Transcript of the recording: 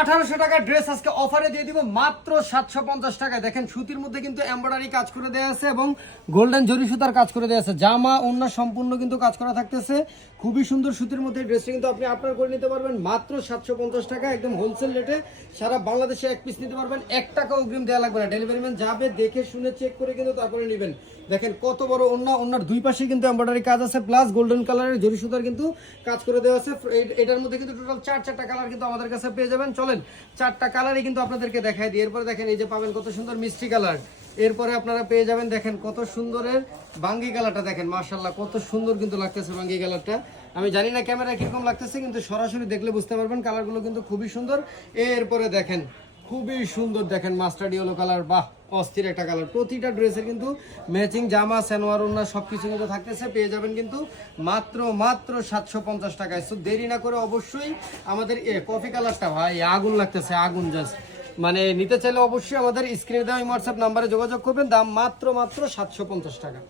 1800 টাকা ড্রেস আজকে অফারে দিয়ে দিব মাত্র 750 টাকায়। দেখেন সুতির মধ্যে কিন্তু এমব্রয়ডারি কাজ করে দেওয়া আছে এবং গোল্ডেন জরি সুতার কাজ করে দেওয়া আছে। জামা ওন্না সম্পূর্ণ কিন্তু কাজ করা থাকতেছে। খুবই সুন্দর সুতির মধ্যে ড্রেসটা কিন্তু আপনি আপনার করে নিতে পারবেন মাত্র 750 টাকা, একদম হোলসেল রেটে। সারা বাংলাদেশে এক পিস নিতে পারবেন, 1 টাকা অগ্রিম দেওয়া লাগবে না। ডেলিভারি ম্যান যাবে, দেখে শুনে চেক করে কিন্তু তারপরে নেবেন। দেখেন কত বড় ওন্না, ওন্নার দুই পাশে কিন্তু এমব্রয়ডারি কাজ আছে, প্লাস গোল্ডেন কালারের জরি সুতার কিন্তু কাজ করে দেওয়া আছে। এটার মধ্যে কিন্তু টোটাল চারটা কালার কিন্তু আমাদের কাছে পেয়ে যাবেন। চলেন 4টা কালারই কিন্তু আপনাদেরকে দেখাই দিই। এরপরে দেখেন এই যে পাবেন কত সুন্দর মিষ্টি কালার। এরপরে আপনারা পেয়ে যাবেন দেখেন কত সুন্দরের বাঙ্গি কালারটা। দেখেন মাশাআল্লাহ কত সুন্দর কিন্তু লাগতেছে বাঙ্গি কালারটা। আমি জানি না ক্যামেরায় কিরকম লাগতেছে, কিন্তু সরাসরি দেখলে বুঝতে পারবেন কালারগুলো কিন্তু খুবই সুন্দর। এরপরে দেখেন খুবই সুন্দর, দেখেন মাস্টার্ড ইয়েলো কালার, বাহ অস্থির একটা কালার। প্রতিটা ড্রেসের কিন্তু ম্যাচিং জামা, সালোয়ার, ওড়না সবকিছু কিন্তু থাকতেছে। পেয়ে যাবেন কিন্তু মাত্র 750 টাকায়। সো দেরি না করে অবশ্যই আমাদের কফি কালারটা ভাই আগুন লাগতেছে, আগুন জাস্ট। মানে নিতে চাইলে অবশ্যই আমাদের স্ক্রিনে দেওয়া হোয়াটসঅ্যাপ নাম্বারে যোগাযোগ করবেন। দাম মাত্র 750 টাকা।